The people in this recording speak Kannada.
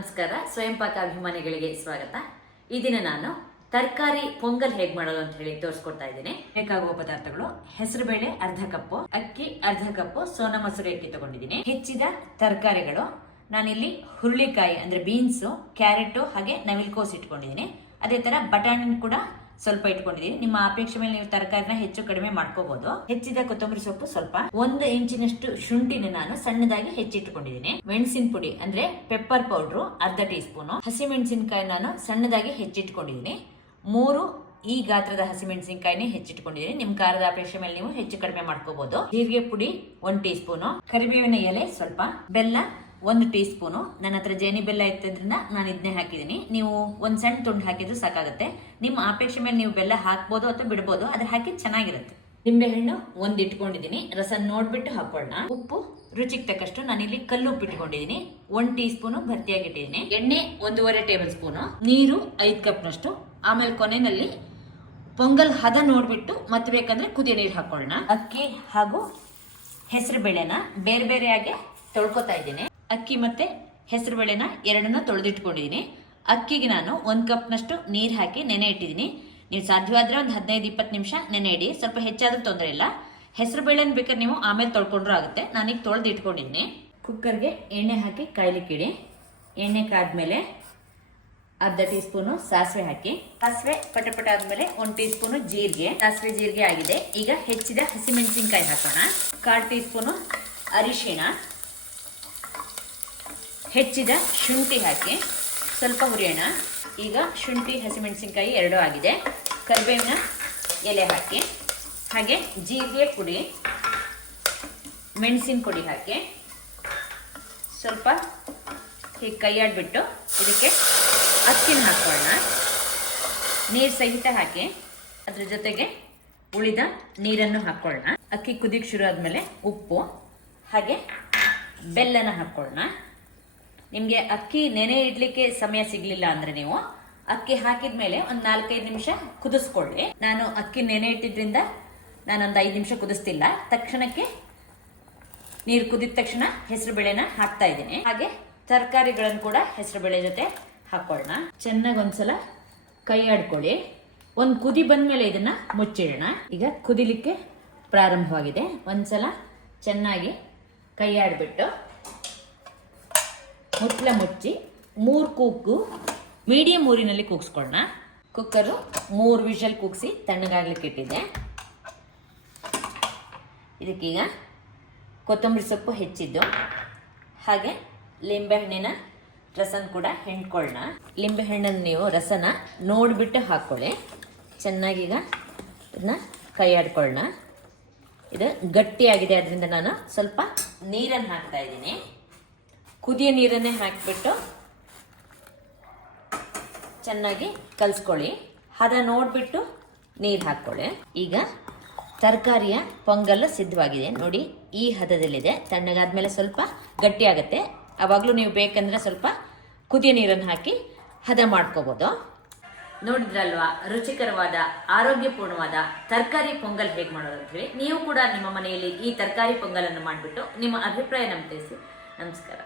ನಮಸ್ಕಾರ. ಸ್ವಯಂ ಪಾಕ ಅಭಿಮಾನಿಗಳಿಗೆ ಸ್ವಾಗತ. ಈ ದಿನ ನಾನು ತರಕಾರಿ ಪೊಂಗಲ್ ಹೇಗೆ ಮಾಡೋದು ಅಂತ ಹೇಳಿ ತೋರಿಸ್ಕೊಡ್ತಾ ಇದ್ದೀನಿ. ಬೇಕಾಗುವ ಪದಾರ್ಥಗಳು: ಹೆಸರುಬೇಳೆ ಅರ್ಧ ಕಪ್ಪು, ಅಕ್ಕಿ ಅರ್ಧ ಕಪ್ಪು, ಸೋನಾ ಮಸೂರಿ ಅಕ್ಕಿ ತಗೊಂಡಿದ್ದೀನಿ. ಹೆಚ್ಚಿದ ತರಕಾರಿಗಳು ನಾನಿಲ್ಲಿ ಹುರುಳಿಕಾಯಿ ಅಂದ್ರೆ ಬೀನ್ಸ್, ಕ್ಯಾರೆಟ್ ಹಾಗೆ ನವಿಲ್ಕೋಸು ಇಟ್ಕೊಂಡಿದ್ದೀನಿ. ಅದೇ ತರ ಬಟಾಣಿ ಕೂಡ ಸ್ವಲ್ಪ ಇಟ್ಕೊಂಡಿದ್ದೀನಿ. ನಿಮ್ಮ ಅಪೇಕ್ಷೆ ಮೇಲೆ ನೀವು ತರಕಾರಿನ ಹೆಚ್ಚು ಕಡಿಮೆ ಮಾಡ್ಕೋಬಹುದು. ಹೆಚ್ಚಿದ ಕೊತ್ತಂಬರಿ ಸೊಪ್ಪು ಸ್ವಲ್ಪ, 1 ಇಂಚಿನಷ್ಟು ಶುಂಠಿನ ನಾನು ಸಣ್ಣದಾಗಿ ಹೆಚ್ಚಿಟ್ಟುಕೊಂಡಿದ್ದೀನಿ. ಮೆಣಸಿನ ಪುಡಿ ಅಂದ್ರೆ ಪೆಪ್ಪರ್ ಪೌಡರ್ ಅರ್ಧ ಟೀ ಸ್ಪೂನ್, ಹಸಿ ಮೆಣಸಿನಕಾಯಿ ನಾನು ಸಣ್ಣದಾಗಿ ಹೆಚ್ಚಿಟ್ಕೊಂಡಿದ್ದೀನಿ. 3 ಈ ಗಾತ್ರದ ಹಸಿಮೆಣಸಿನಕಾಯಿನೇ ಹೆಚ್ಚಿಟ್ಕೊಂಡಿದ್ದೀನಿ. ನಿಮ್ ಖಾರದ ಅಪೇಕ್ಷೆ ಮೇಲೆ ನೀವು ಹೆಚ್ಚು ಕಡಿಮೆ ಮಾಡ್ಕೋಬಹುದು. ಜೀರಿಗೆ ಪುಡಿ 1 ಟೀ ಸ್ಪೂನ್, ಕರಿಬೇವಿನ ಎಲೆ ಸ್ವಲ್ಪ, ಬೆಲ್ಲ 1 ಟೀ ಸ್ಪೂನ್. ನನ್ನ ಹತ್ರ ಜೇನಿ ಬೆಲ್ಲ ಇತ್ತದ್ರಿಂದ ನಾನು ಇದನ್ನೇ ಹಾಕಿದ್ದೀನಿ. ನೀವು ಒಂದ್ ಸಣ್ಣ ತುಂಡು ಹಾಕಿದ್ರು ಸಾಕಾಗುತ್ತೆ. ನಿಮ್ಮ ಅಪೇಕ್ಷೆ ಮೇಲೆ ನೀವು ಬೆಲ್ಲ ಹಾಕ್ಬೋದು ಅಥವಾ ಬಿಡ್ಬೋದು, ಅದ್ರ ಹಾಕಿ ಚೆನ್ನಾಗಿರುತ್ತೆ. ನಿಂಬೆ ಹಣ್ಣು 1 ಇಟ್ಕೊಂಡಿದ್ದೀನಿ, ರಸ ನೋಡ್ಬಿಟ್ಟು ಹಾಕೊಳ್ಳೋಣ. ಉಪ್ಪು ರುಚಿಗೆ ತಕ್ಕಷ್ಟು, ನಾನಿಲ್ಲಿ ಕಲ್ಲುಪ್ಪು ಇಟ್ಕೊಂಡಿದ್ದೀನಿ. 1 ಟೀ ಸ್ಪೂನ್ ಭರ್ತಿಯಾಗಿ ಇಟ್ಟಿದ್ದೀನಿ. ಎಣ್ಣೆ 1.5 ಟೇಬಲ್ ಸ್ಪೂನ್, ನೀರು 5 ಕಪ್ ನಷ್ಟು. ಆಮೇಲೆ ಕೊನೆಯಲ್ಲಿ ಪೊಂಗಲ್ ಹದ ನೋಡ್ಬಿಟ್ಟು ಮತ್ತೆ ಬೇಕಂದ್ರೆ ಕುದಿಯ ನೀರು ಹಾಕೊಳ್ಳೋಣ. ಅಕ್ಕಿ ಹಾಗೂ ಹೆಸರು ಬೇಳೆನ ಬೇರೆ ಬೇರೆಯಾಗಿ ತೊಳ್ಕೊತಾ ಇದ್ದೀನಿ. ಅಕ್ಕಿ ಮತ್ತೆ ಹೆಸರು ಬೇಳೆನ ಎರಡನ್ನ ತೊಳೆದಿಟ್ಕೊಂಡಿದ್ದೀನಿ. ಅಕ್ಕಿಗೆ ನಾನು 1 ಕಪ್ ನಷ್ಟು ನೀರು ಹಾಕಿ ನೆನೆ ಇಟ್ಟಿದ್ದೀನಿ. ನೀವು ಸಾಧ್ಯವಾದ್ರೆ ಒಂದು 15-20 ನಿಮಿಷ ನೆನೆ ಇಡಿ, ಸ್ವಲ್ಪ ಹೆಚ್ಚಾದ್ರೂ ತೊಂದರೆ ಇಲ್ಲ. ಹೆಸರು ಬೇಳೆನ ಬೇಕಾದ್ರೆ ನೀವು ಆಮೇಲೆ ತೊಳ್ಕೊಂಡ್ರು ಆಗುತ್ತೆ. ನಾನೀಗ ತೊಳೆದು ಇಟ್ಕೊಂಡಿದ್ದೀನಿ. ಕುಕ್ಕರ್ಗೆ ಎಣ್ಣೆ ಹಾಕಿ ಕಾಯ್ಲಿಕ್ಕಿಡಿ. ಎಣ್ಣೆ ಕಾದ್ಮೇಲೆ ಅರ್ಧ ಟೀ ಸ್ಪೂನು ಸಾಸಿವೆ ಹಾಕಿ, ಸಾಸಿವೆ ಪಟಪಟ ಆದ್ಮೇಲೆ 1 ಟೀ ಸ್ಪೂನು ಜೀರಿಗೆ. ಸಾಸಿವೆ ಜೀರಿಗೆ ಆಗಿದೆ. ಈಗ ಹೆಚ್ಚಿದ ಹಸಿಮೆಣಸಿನಕಾಯಿ ಹಾಕೋಣ. 1/4 ಟೀ ಸ್ಪೂನು ಅರಿಶಿಣ, ಹೆಚ್ಚಿದ ಶುಂಠಿ ಹಾಕಿ ಸ್ವಲ್ಪ ಹುರಿಯೋಣ. ಈಗ ಶುಂಠಿ ಹಸಿಮೆಣಸಿನಕಾಯಿ ಎರಡೂ ಆಗಿದೆ. ಕರಿಬೇವಿನ ಎಲೆ ಹಾಕಿ, ಹಾಗೆ ಜೀರಿಗೆ ಪುಡಿ, ಮೆಣಸಿನ ಪುಡಿ ಹಾಕಿ ಸ್ವಲ್ಪ ಹೀಗೆ ಕೈಯಾಡ್ಬಿಟ್ಟು ಇದಕ್ಕೆ ಅಕ್ಕಿನ ಹಾಕೊಳ್ಳೋಣ. ನೀರು ಸಹಿತ ಹಾಕಿ ಅದ್ರ ಜೊತೆಗೆ ಉಳಿದ ನೀರನ್ನು ಹಾಕೊಳ್ಳೋಣ. ಅಕ್ಕಿ ಕುದಿಗೆ ಶುರು ಆದ್ಮೇಲೆ ಉಪ್ಪು ಹಾಗೆ ಬೆಲ್ಲನ ಹಾಕೊಳ್ಳೋಣ. ನಿಮಗೆ ಅಕ್ಕಿ ನೆನೆ ಇಡ್ಲಿಕ್ಕೆ ಸಮಯ ಸಿಗ್ಲಿಲ್ಲ ಅಂದ್ರೆ ನೀವು ಅಕ್ಕಿ ಹಾಕಿದ್ಮೇಲೆ ಒಂದು 4-5 ನಿಮಿಷ ಕುದಿಸ್ಕೊಳ್ಳಿ. ನಾನು ಅಕ್ಕಿ ನೆನೆ ಇಟ್ಟಿದ್ರಿಂದ ನಾನೊಂದು 5 ನಿಮಿಷ ಕುದಿಸ್ತಿಲ್ಲ. ತಕ್ಷಣಕ್ಕೆ ನೀರು ಕುದಿದ ತಕ್ಷಣ ಹೆಸರು ಬೇಳೆನ ಹಾಕ್ತಾ ಇದ್ದೀನಿ. ಹಾಗೆ ತರಕಾರಿಗಳನ್ನು ಕೂಡ ಹೆಸರು ಬೇಳೆ ಜೊತೆ ಹಾಕೊಳ್ಳೋಣ. ಚೆನ್ನಾಗಿ ಒಂದ್ಸಲ ಕೈ ಆಡ್ಕೊಳ್ಳಿ. ಒಂದು ಕುದಿ ಬಂದ್ಮೇಲೆ ಇದನ್ನ ಮುಚ್ಚಿಡೋಣ. ಈಗ ಕುದಿಲಿಕ್ಕೆ ಪ್ರಾರಂಭವಾಗಿದೆ. ಒಂದ್ಸಲ ಚೆನ್ನಾಗಿ ಕೈ ಆಡ್ಬಿಟ್ಟು ಮುಚ್ಚಳ ಮುಚ್ಚಿ 3 ಕೂಗು ಮೀಡಿಯಂ ಊರಿನಲ್ಲಿ ಕೂಗಿಸ್ಕೊಳ್ಳೋಣ. ಕುಕ್ಕರು 3 ವಿಷಲ್ ಕೂಗಿಸಿ ತಣ್ಣಗಾಗ್ಲಿಕ್ಕೆ ಇಟ್ಟಿದ್ದೆ. ಇದಕ್ಕೀಗ ಕೊತ್ತಂಬರಿ ಸೊಪ್ಪು ಹೆಚ್ಚಿದ್ದು ಹಾಗೆ ಲಿಂಬೆ ಹಣ್ಣಿನ ರಸನ ಕೂಡ ಹಿಂಡ್ಕೊಳ್ಳೋಣ. ಲಿಂಬೆ ಹಣ್ಣನ್ನು ನೀವು ರಸನ ನೋಡಿಬಿಟ್ಟು ಹಾಕ್ಕೊಳ್ಳಿ. ಚೆನ್ನಾಗೀಗ ಇದನ್ನ ಕೈ ಆಡ್ಕೊಳ್ಳೋಣ. ಇದು ಗಟ್ಟಿಯಾಗಿದೆ, ಅದರಿಂದ ನಾನು ಸ್ವಲ್ಪ ನೀರನ್ನು ಹಾಕ್ತಾ ಇದ್ದೀನಿ. ಕುದಿಯ ನೀರನ್ನೇ ಹಾಕಿಬಿಟ್ಟು ಚೆನ್ನಾಗಿ ಕಲಿಸ್ಕೊಳ್ಳಿ. ಹದ ನೋಡಿಬಿಟ್ಟು ನೀರು ಹಾಕ್ಕೊಳ್ಳಿ. ಈಗ ತರಕಾರಿಯ ಪೊಂಗಲ್ ಸಿದ್ಧವಾಗಿದೆ ನೋಡಿ. ಈ ಹದದಲ್ಲಿದೆ. ತಣ್ಣಗಾದ್ಮೇಲೆ ಸ್ವಲ್ಪ ಗಟ್ಟಿ ಆಗುತ್ತೆ. ಅವಾಗಲೂ ನೀವು ಬೇಕಂದ್ರೆ ಸ್ವಲ್ಪ ಕುದಿಯ ನೀರನ್ನು ಹಾಕಿ ಹದ ಮಾಡ್ಕೋಬಹುದು. ನೋಡಿದ್ರಲ್ವಾ ರುಚಿಕರವಾದ ಆರೋಗ್ಯಪೂರ್ಣವಾದ ತರಕಾರಿ ಪೊಂಗಲ್ ಹೇಗೆ ಮಾಡೋದು ಅಂತ ಹೇಳಿ. ನೀವು ಕೂಡ ನಿಮ್ಮ ಮನೆಯಲ್ಲಿ ಈ ತರಕಾರಿ ಪೊಂಗಲನ್ನು ಮಾಡಿಬಿಟ್ಟು ನಿಮ್ಮ ಅಭಿಪ್ರಾಯ ನಮ್ಗೆ ತಿಳಿಸಿ. ನಮಸ್ಕಾರ.